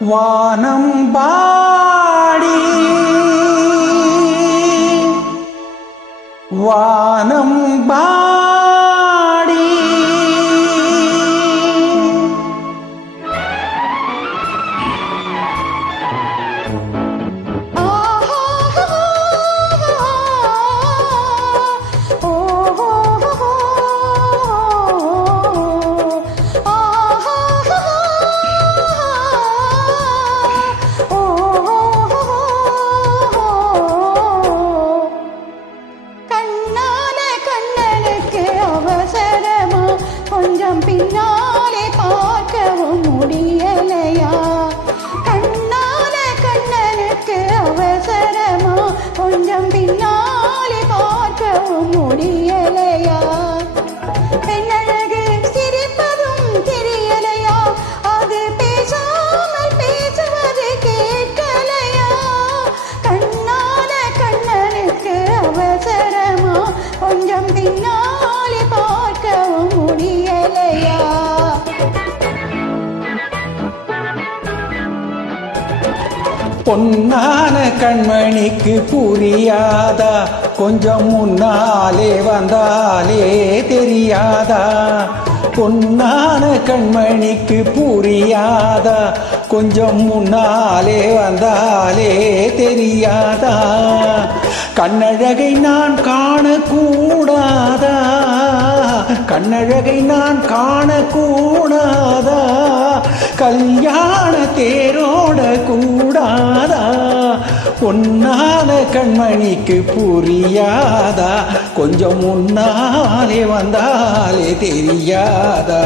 வானம் பாடி வானம் பாடி கொஞ்சம் பின்னாலே பார்க்கவும் முடியலையா? கண்ணான கண்ணனுக்கு அவசரமா? கொஞ்சம் பின்னாலே பார்க்கவும் முடியலையா? பெண்ணழகு சிரிப்பதும் தெரியலையா? அது பேசாமல் பேசுவது கேட்கலையா? கண்ணான கண்ணனுக்கு அவசரமா? கொஞ்சம் பின்னாலே பார்க்கவும் முடியலையா? பொன்னான கண்மணிக்கு புரியாதா? கொஞ்சம் முன்னாலே வந்தாலே தெரியாதா? பொன்னான கண்மணிக்கு புரியாதா? கொஞ்சம் முன்னாலே வந்தாலே தெரியாதா? கண்ணழகை நான் காணக்கூடாதா? கண்ணழகை நான் காணக்கூடாதா? கல்யாண தேரோட கூடாதா? பொன்னான கண்மணிக்கு புரியாதா? கொஞ்சம் முன்னாலே வந்தாலே தெரியாதா?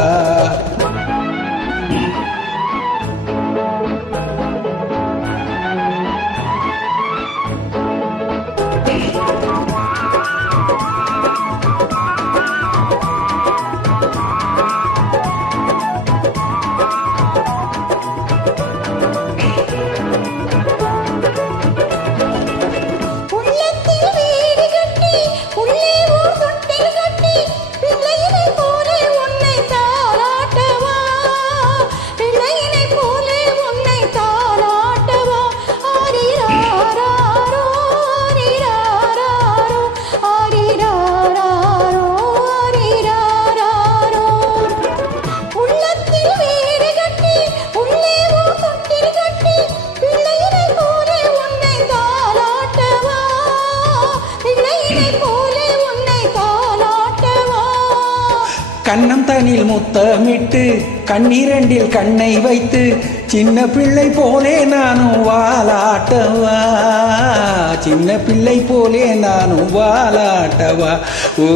கண்ணம் தனில் முத்தமிட்டு கண்ணீரண்டில் கண்ணை வைத்து சின்ன பிள்ளை போலே நானும் வாலாட்டவா? சின்ன பிள்ளை போலே நானும் வாலாட்டவா? ஓ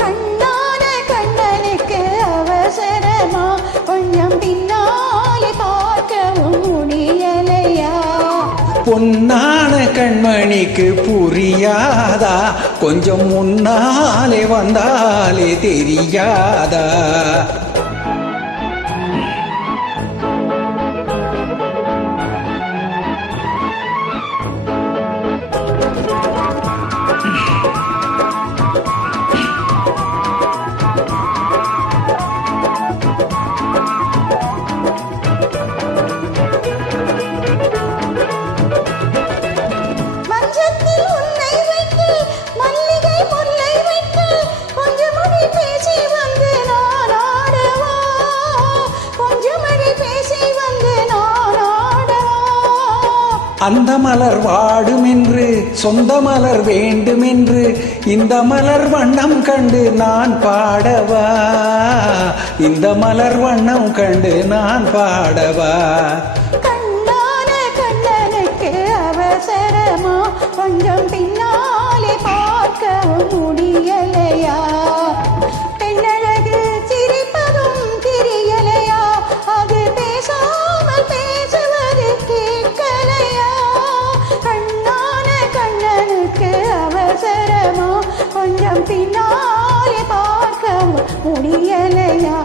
கண்ணான கண்ணனுக்கு அவசரமா? கொஞ்சம் பின்னாலே பார்க்கவும் முடியலையா? பொன்னான கண்மணிக்கு புரியாதா? கொஞ்சம் முன்னாலே வந்தாலே தெரியாதா? அந்த மலர் வாடுமென்று சொந்த மலர் வேண்டுமென்று இந்த மலர் வண்ணம் கண்டு நான் பாடவா? இந்த மலர் வண்ணம் கண்டு நான் பாடவா? கண்ணான கண்ணனுக்கு அவசரமா? கொஞ்சம் பின்னாலே பார்க்கவும் முடியலையா? பெண்ணழகு சிரிப்பதும் தெரியலையா? அது பேசாமல் பேசுவது கேட்கலையா? கண்ணான கண்ணனுக்கு அவசரமா? கொஞ்சம் பின்னாலே பார்க்கவும் முடியலையா?